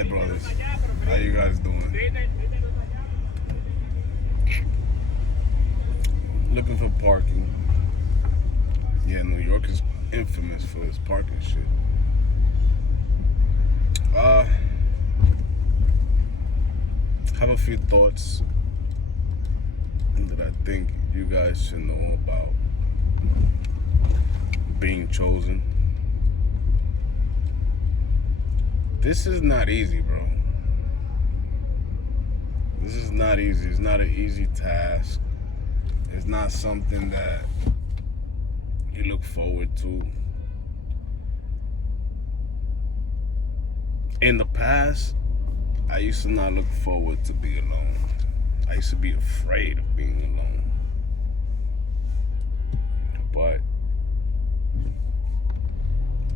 Hey brothers, how you guys doing? Looking for parking. Yeah, New York is infamous for its parking shit. Have a few thoughts that I think you guys should know about being chosen. This is not easy, bro. This is not easy. It's not an easy task. It's not something that you look forward to. In the past, I used to not look forward to being alone. I used to be afraid of being alone. But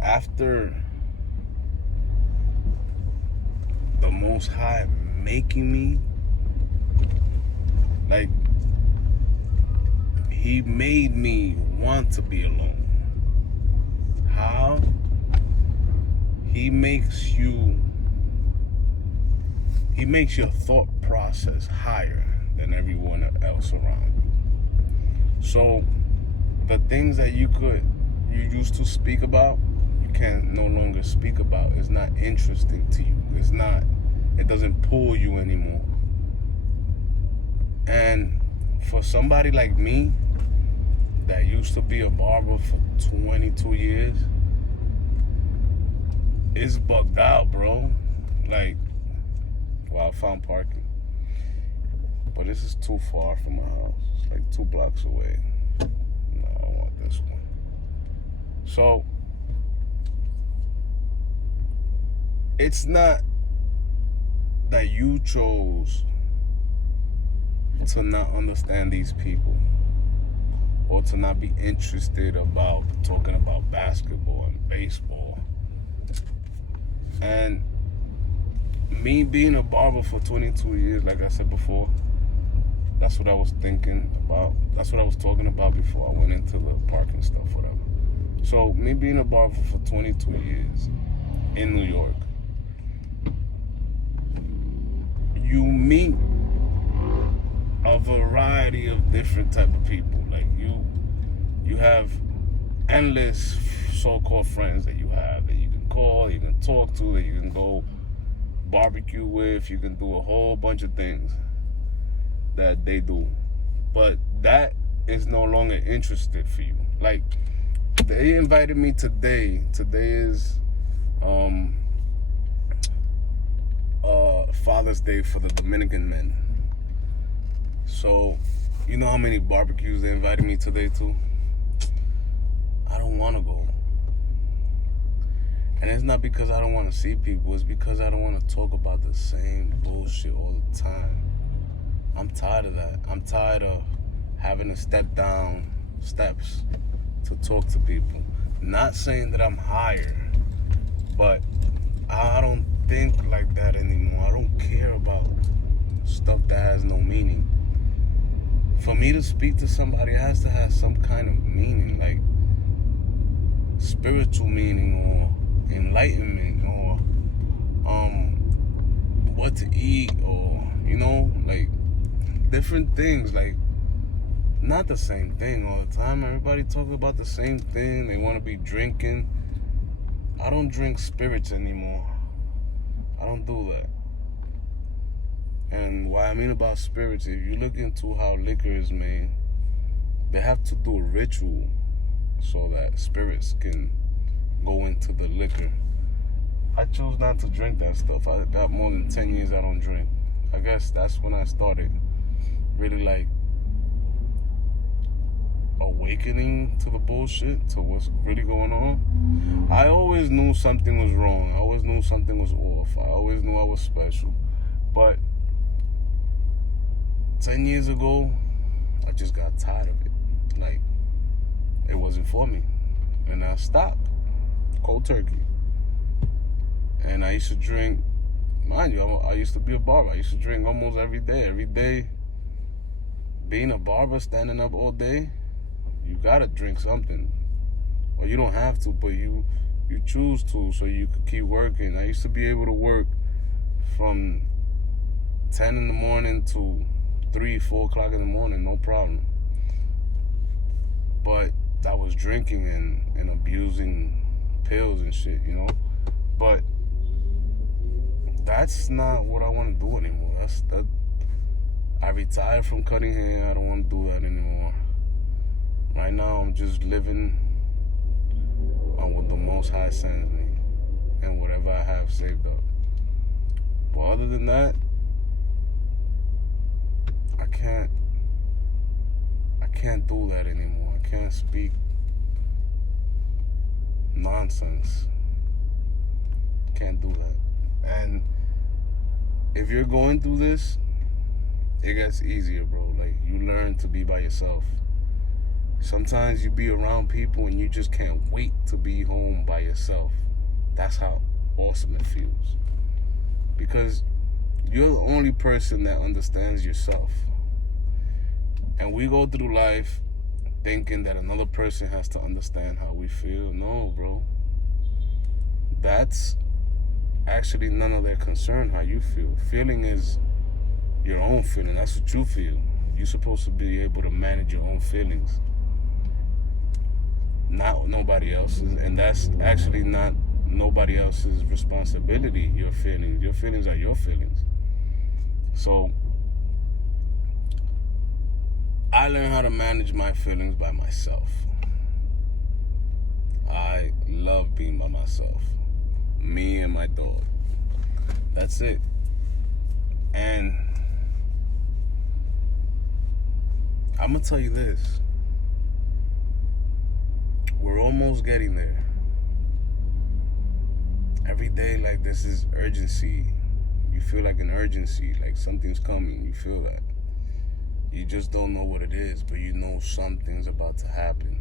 after the Most High making me, like, He made me want to be alone. How? He makes your thought process higher than everyone else around you. So the things that you used to speak about, you can no longer speak about. It's not interesting to you. It doesn't pull you anymore. And for somebody like me that used to be a barber for 22 years, it's bugged out, bro. Like, well, I found parking, but this is too far from my house. It's like 2 blocks away. No, I want this one. So it's not that you chose to not understand these people or to not be interested about talking about basketball and baseball. And me being a barber for 22 years, like I said before, that's what I was thinking about. That's what I was talking about before I went into the parking stuff, whatever. So me being a barber for 22 years in New York, you meet a variety of different type of people. Like you have endless so-called friends that you have that you can call, you can talk to, that you can go barbecue with, you can do a whole bunch of things that they do. But that is no longer interested for you. Like, they invited me today. Today is Father's Day for the Dominican men. So, you know how many barbecues they invited me today to? I don't want to go. And it's not because I don't want to see people. It's because I don't want to talk about the same bullshit all the time. I'm tired of that. I'm tired of having to step down steps to talk to people. Not saying that I'm higher, but I don't think like that anymore. I don't care about stuff that has no meaning. For me to speak to somebody, it has to have some kind of meaning, like spiritual meaning or enlightenment or what to eat or, like different things. Like, not the same thing all the time. Everybody talks about the same thing. They want to be drinking. I don't drink spirits anymore. I don't do that. And what I mean about spirits, if you look into how liquor is made, they have to do a ritual so that spirits can go into the liquor. I choose not to drink that stuff. I got more than 10 years I don't drink. I guess that's when I started really like awakening to the bullshit, to what's really going on. I always knew something was wrong. I always knew something was off. I always knew I was special. But 10 years ago, I just got tired of it. Like, it wasn't for me. And I stopped. Cold turkey. And I used to drink, mind you, I used to be a barber. I used to drink almost every day. Every day, being a barber, standing up all day, you gotta drink something. Or you don't have to, but you choose to so you could keep working. I used to be able to work from 10 in the morning to 3, 4 o'clock in the morning, no problem. But I was drinking and abusing pills and shit, you know? But that's not what I want to do anymore. I retired from cutting hair. I don't want to do that anymore. Right now, I'm just living on what the Most High sends me and whatever I have saved up. But other than that, I can't do that anymore. I can't speak nonsense. Can't do that. And if you're going through this, it gets easier, bro. Like, you learn to be by yourself. Sometimes you be around people and you just can't wait to be home by yourself. That's how awesome it feels. Because you're the only person that understands yourself. And we go through life thinking that another person has to understand how we feel. No, bro. That's actually none of their concern how you feel. Feeling is your own feeling. That's what you feel. You're supposed to be able to manage your own feelings, not nobody else's. And that's actually not nobody else's responsibility. Your feelings are your feelings. So I learned how to manage my feelings by myself. I love being by myself. Me and my dog. That's it. And I'm going to tell you this. We're almost getting there. Every day, like, this is urgency. You feel like an urgency, like something's coming. You feel that. You just don't know what it is, but you know something's about to happen.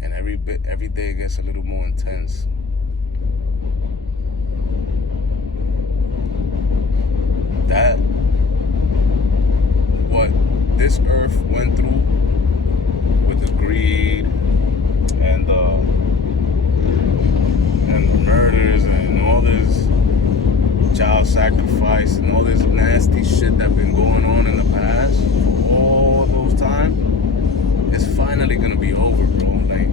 And every day it gets a little more intense. That, what this earth went through with the greed and the murders and all this child sacrifice and all this nasty shit that's been going on in the past for all those times, it's finally gonna be over, bro. Like,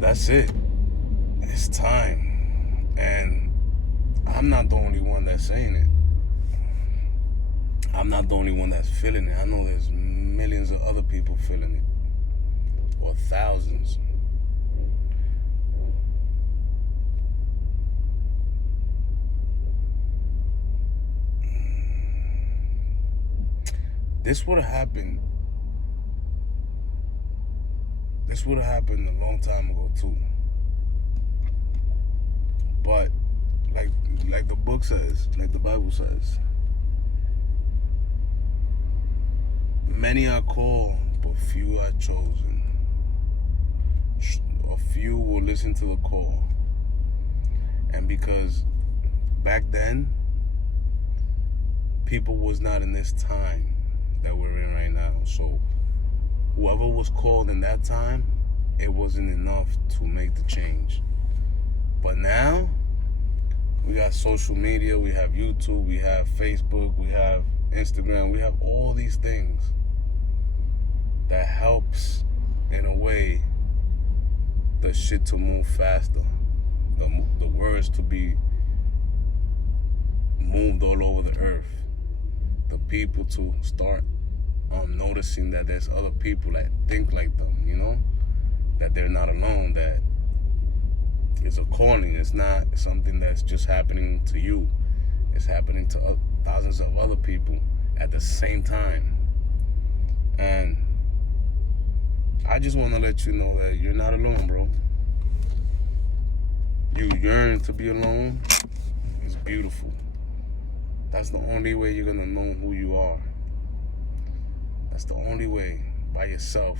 that's it. It's time. And I'm not the only one that's saying it. I'm not the only one that's feeling it. I know there's millions of other people feeling it. Or thousands. This would have happened a long time ago too. But like the book says, like the Bible says, many are called, but few are chosen. A few will listen to the call. And because back then, people was not in this time that we're in right now. So whoever was called in that time, it wasn't enough to make the change. But now, we got social media, we have YouTube, we have Facebook, we have Instagram, we have all these things that helps, in a way, the shit to move faster. The words to be moved all over the earth. The people to start noticing that there's other people that think like them, you know? That they're not alone, that it's a calling. It's not something that's just happening to you. It's happening to thousands of other people at the same time. And I just want to let you know that you're not alone, bro. You yearn to be alone. It's beautiful. That's the only way you're going to know who you are. That's the only way, by yourself.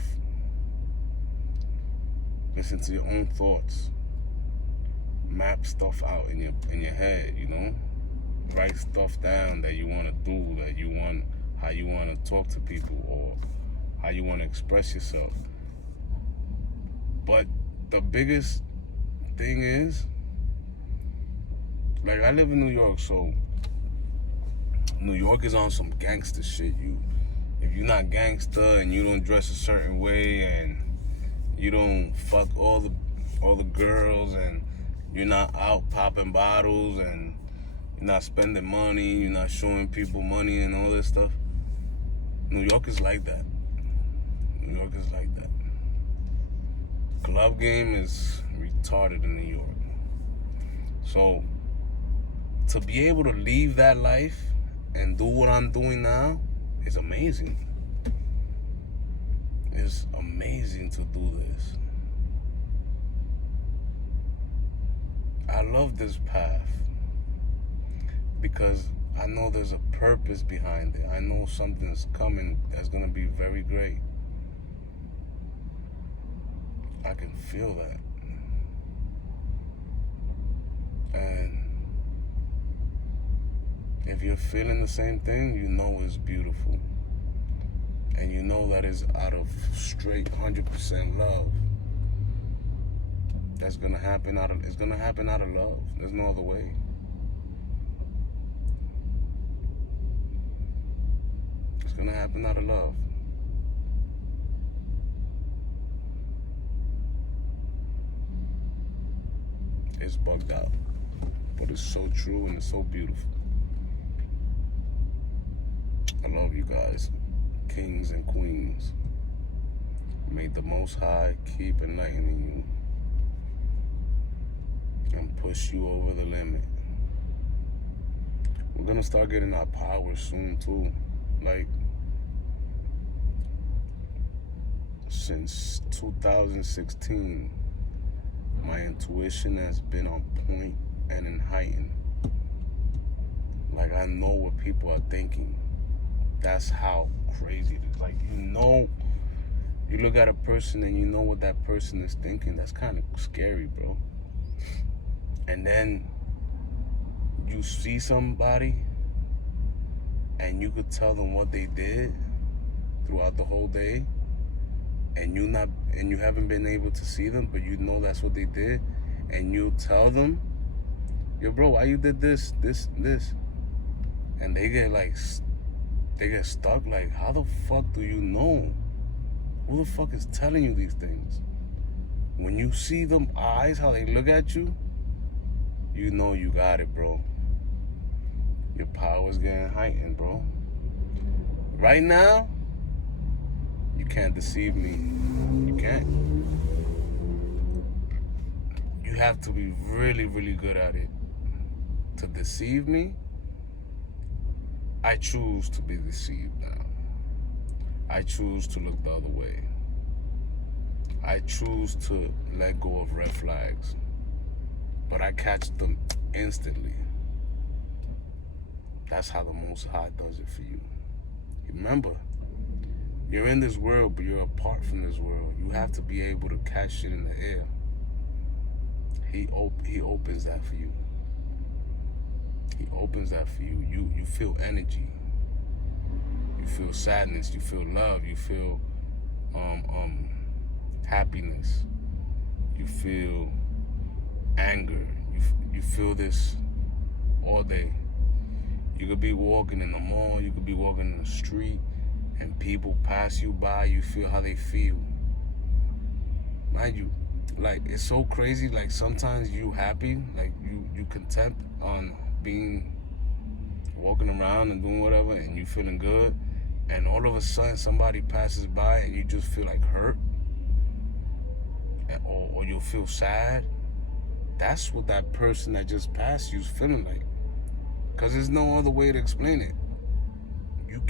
Listen to your own thoughts. Map stuff out in your head, you know? Write stuff down that you want to do, how you want to talk to people, or how you want to express yourself. But the biggest thing is, like I live in New York, so New York is on some gangster shit. If you're not gangster and you don't dress a certain way and you don't fuck all the girls and you're not out popping bottles and you're not spending money, you're not showing people money and all this stuff. New York is like that. New York is like that. Club game is retarded in New York. So to be able to leave that life and do what I'm doing now is amazing. It's amazing to do this. I love this path because I know there's a purpose behind it. I know something's coming that's gonna be very great. I can feel that. And if you're feeling the same thing, you know it's beautiful. And you know that is out of straight 100% love. It's gonna happen out of love. There's no other way. It's gonna happen out of love. It's bugged out, but it's so true and it's so beautiful. I love you guys, kings and queens. May the Most High keep enlightening you and push you over the limit. We're gonna start getting our power soon too. Like, since 2016, my intuition has been on point and in heightened. Like, I know what people are thinking. That's how crazy it is. Like, you look at a person and you know what that person is thinking. That's kind of scary, bro. And then you see somebody and you could tell them what they did throughout the whole day, and you haven't been able to see them, but you know that's what they did, and you tell them, yo, bro, why you did this, and they get stuck. Like, how the fuck do you know? Who the fuck is telling you these things? When you see them eyes, how they look at you, you know you got it, bro. Your power's getting heightened, bro. Right now, you can't deceive me. You can't. You have to be really, really good at it. To deceive me, I choose to be deceived now. I choose to look the other way. I choose to let go of red flags. But I catch them instantly. That's how the Most High does it for you. Remember, you're in this world, but you're apart from this world. You have to be able to catch shit in the air. He opens that for you. He opens that for you. You feel energy. You feel sadness. You feel love. You feel happiness. You feel anger. You feel this all day. You could be walking in the mall. You could be walking in the street, and people pass you by. You feel how they feel. Mind you, like, it's so crazy. Like, sometimes you happy, like you content on being walking around and doing whatever, and you feeling good, and all of a sudden somebody passes by and you just feel like hurt, or you'll feel sad. That's what that person that just passed you is feeling like. Because there's no other way to explain it. You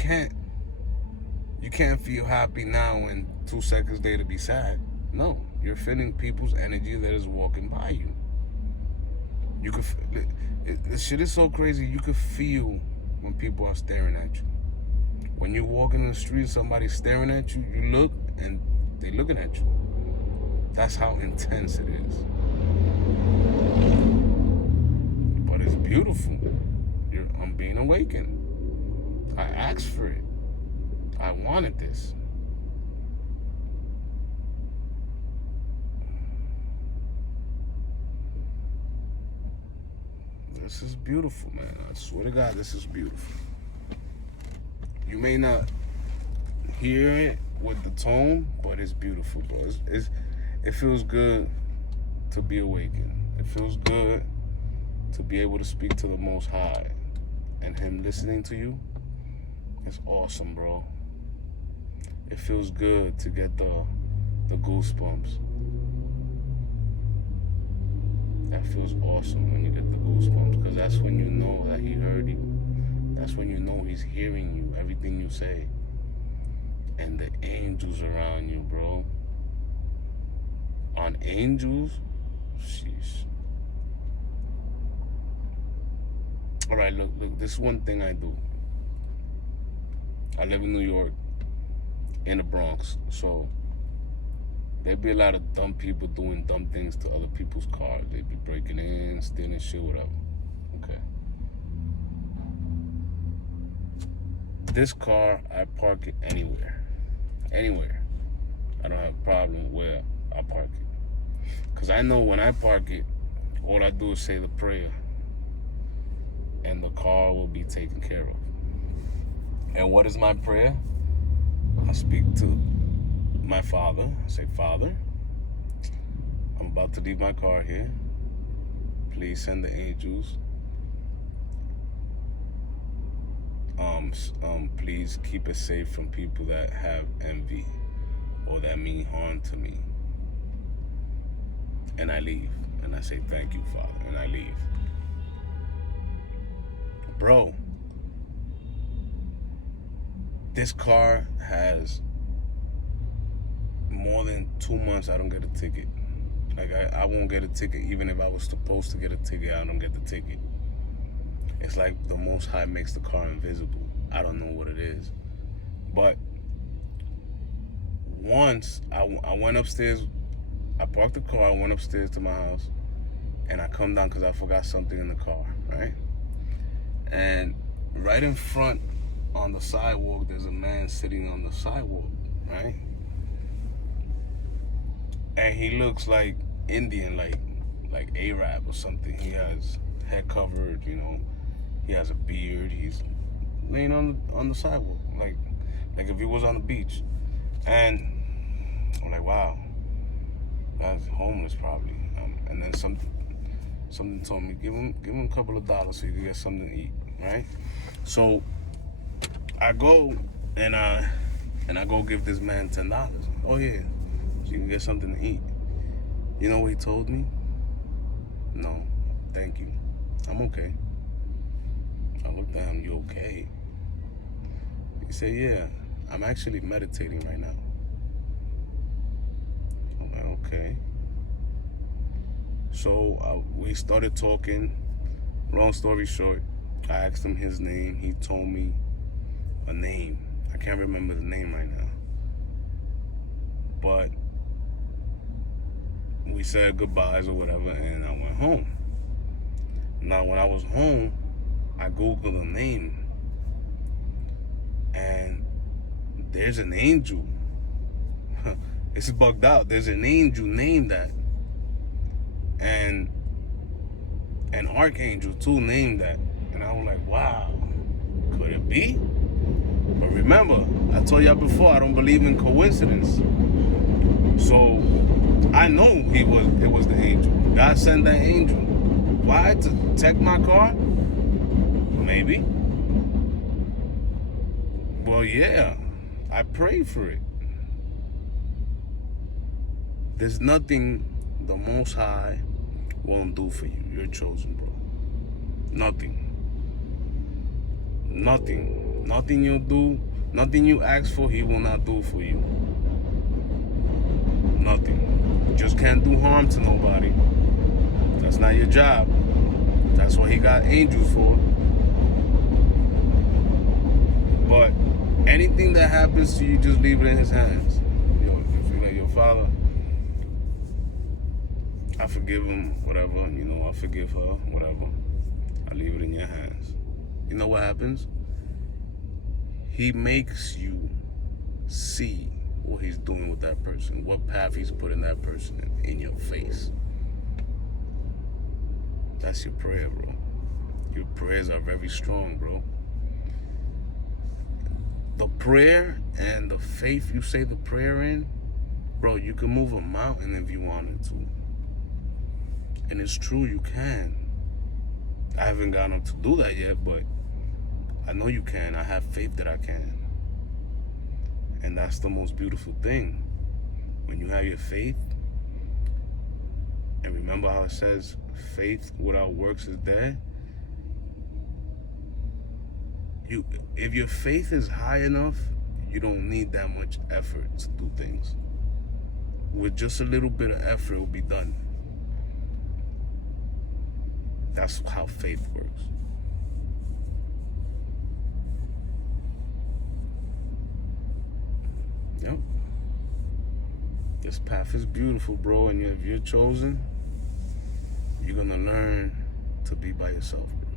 can't feel happy now and 2 seconds later be sad. No, you're feeling people's energy that is walking by you. You could, this shit is so crazy. You could feel when people are staring at you. When you're walking in the street, somebody's staring at you, you look and they're looking at you. That's how intense it is. But it's beautiful. I'm being awakened. I asked for it. I wanted this. This is beautiful, man. I swear to God, this is beautiful. You may not hear it with the tone, but it's beautiful, bro. It feels good to be awakened. It feels good to be able to speak to the Most High, and Him listening to you. It's awesome, bro. It feels good to get the goosebumps. That feels awesome when you get the goosebumps, because that's when you know that He heard you. That's when you know He's hearing you, everything you say. And the angels around you, bro. On angels, sheesh. All right, look, this is one thing I do. I live in New York, in the Bronx, so there be a lot of dumb people doing dumb things to other people's cars. They be breaking in, stealing shit, whatever. Okay. This car, I park it anywhere. Anywhere. I don't have a problem where I park it. Because I know when I park it, all I do is say the prayer, and the car will be taken care of. And what is my prayer? I speak to my Father. I say, Father, I'm about to leave my car here. Please send the angels. Please keep it safe from people that have envy or that mean harm to me. And I leave. And I say, thank you, Father. And I leave. Bro, this car has more than 2 months I don't get a ticket. Like, I won't get a ticket. Even if I was supposed to get a ticket, I don't get the ticket. It's like the Most High makes the car invisible. I don't know what it is. But once I went upstairs, I parked the car, I went upstairs to my house, and I come down because I forgot something in the car, right? And right in front on the sidewalk, there's a man sitting on the sidewalk, right? And he looks like Indian, like Arab or something. He has head covered, you know. He has a beard. He's laying on the sidewalk, like if he was on the beach. And I'm like, wow, that's homeless probably. And then something told me, give him a couple of dollars so you can get something to eat, right? So I go and I go give this man $10. Oh yeah, so you can get something to eat. You know what he told me? No, thank you. I'm okay. I looked at him, you okay? He said, yeah, I'm actually meditating right now. I'm like, okay. So we started talking. Long story short, I asked him his name. He told me a name. I can't remember the name right now. But we said goodbyes or whatever, and I went home. Now, when I was home, I Googled the name, and there's an angel. It's bugged out. There's an angel named that, and an archangel too named that. And I was like, wow, could it be? But remember, I told y'all before, I don't believe in coincidence. So I know it was the angel. God sent that angel. Why? To protect my car? Maybe. Well, yeah, I prayed for it. There's nothing the Most High won't do for you. You're chosen, bro. Nothing. Nothing. Nothing you'll do, nothing you ask for, He will not do for you. Nothing. You just can't do harm to nobody. That's not your job. That's what He got angels for. But anything that happens to you, just leave it in His hands. If you're like, your Father, I forgive him, whatever, I forgive her, whatever. I leave it in your hands. You know what happens? He makes you see what He's doing with that person, what path He's putting that person in your face. That's your prayer, bro. Your prayers are very strong, bro. The prayer and the faith you say the prayer in, bro, you can move a mountain if you wanted to. And it's true, you can. I haven't gotten up to do that yet, but I know you can. I have faith that I can. And that's the most beautiful thing. When you have your faith, and remember how it says, faith without works is dead? If your faith is high enough, you don't need that much effort to do things. With just a little bit of effort, it will be done. That's how faith works. Yep. This path is beautiful, bro, and if you're chosen, you're gonna learn to be by yourself, bro.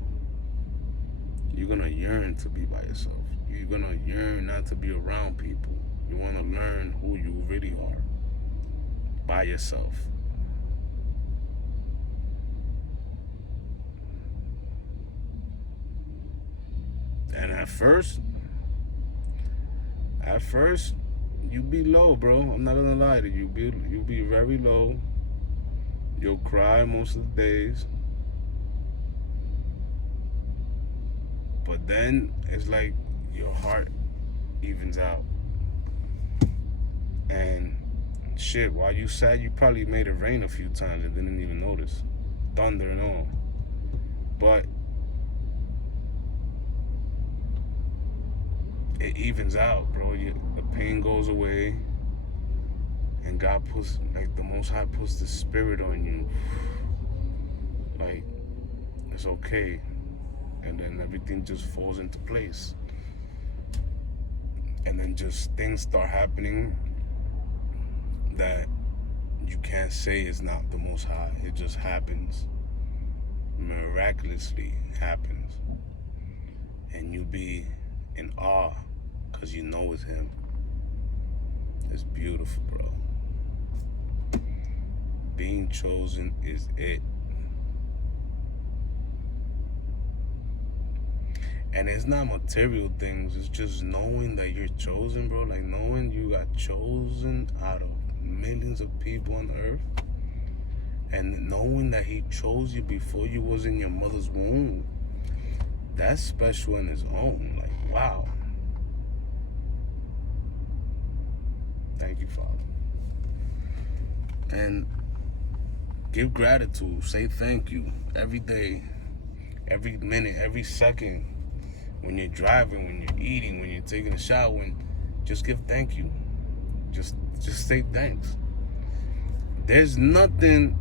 You're gonna yearn to be by yourself. You're gonna yearn not to be around people. You wanna learn who you really are by yourself. And at first, you be low, bro. I'm not gonna lie to you. You'll be very low. You'll cry most of the days. But then it's like your heart evens out. And shit, while you sad, you probably made it rain a few times and didn't even notice. Thunder and all. But it evens out, bro. The pain goes away. And God puts, like, the Most High puts the spirit on you. Like, it's okay. And then everything just falls into place. And then just things start happening that you can't say is not the Most High. It just happens. Miraculously happens. And you be in awe because you know it's Him. It's beautiful, bro. Being chosen is it. And it's not material things, it's just knowing that you're chosen, bro. Like knowing you got chosen out of millions of people on earth. And knowing that He chose you before you was in your mother's womb. That's special in its own. Like, wow. Thank you, Father. And give gratitude. Say thank you every day, every minute, every second. When you're driving, when you're eating, when you're taking a shower, just give thank you. Just say thanks. There's nothing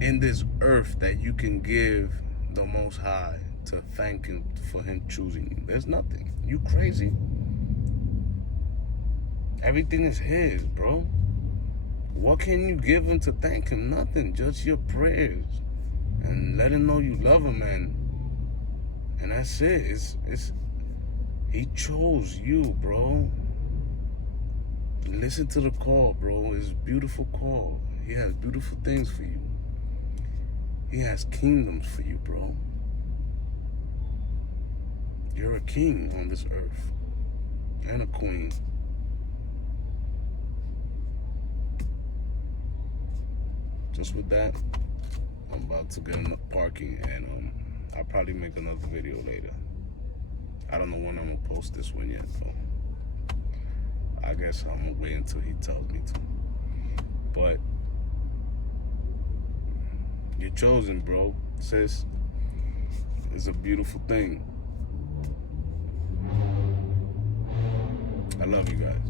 in this earth that you can give the Most High to thank Him for Him choosing you. There's nothing. You crazy. Everything is His, bro. What can you give Him to thank Him? Nothing. Just your prayers. And let Him know you love Him, and that's it. He chose you, bro. Listen to the call, bro. It's a beautiful call. He has beautiful things for you. He has kingdoms for you, bro. You're a king on this earth. And a queen. Just with that, I'm about to get enough parking, and I'll probably make another video later. I don't know when I'm gonna post this one yet, though. I guess I'm gonna wait until He tells me to. But you're chosen, bro, sis. It's a beautiful thing. I love you guys.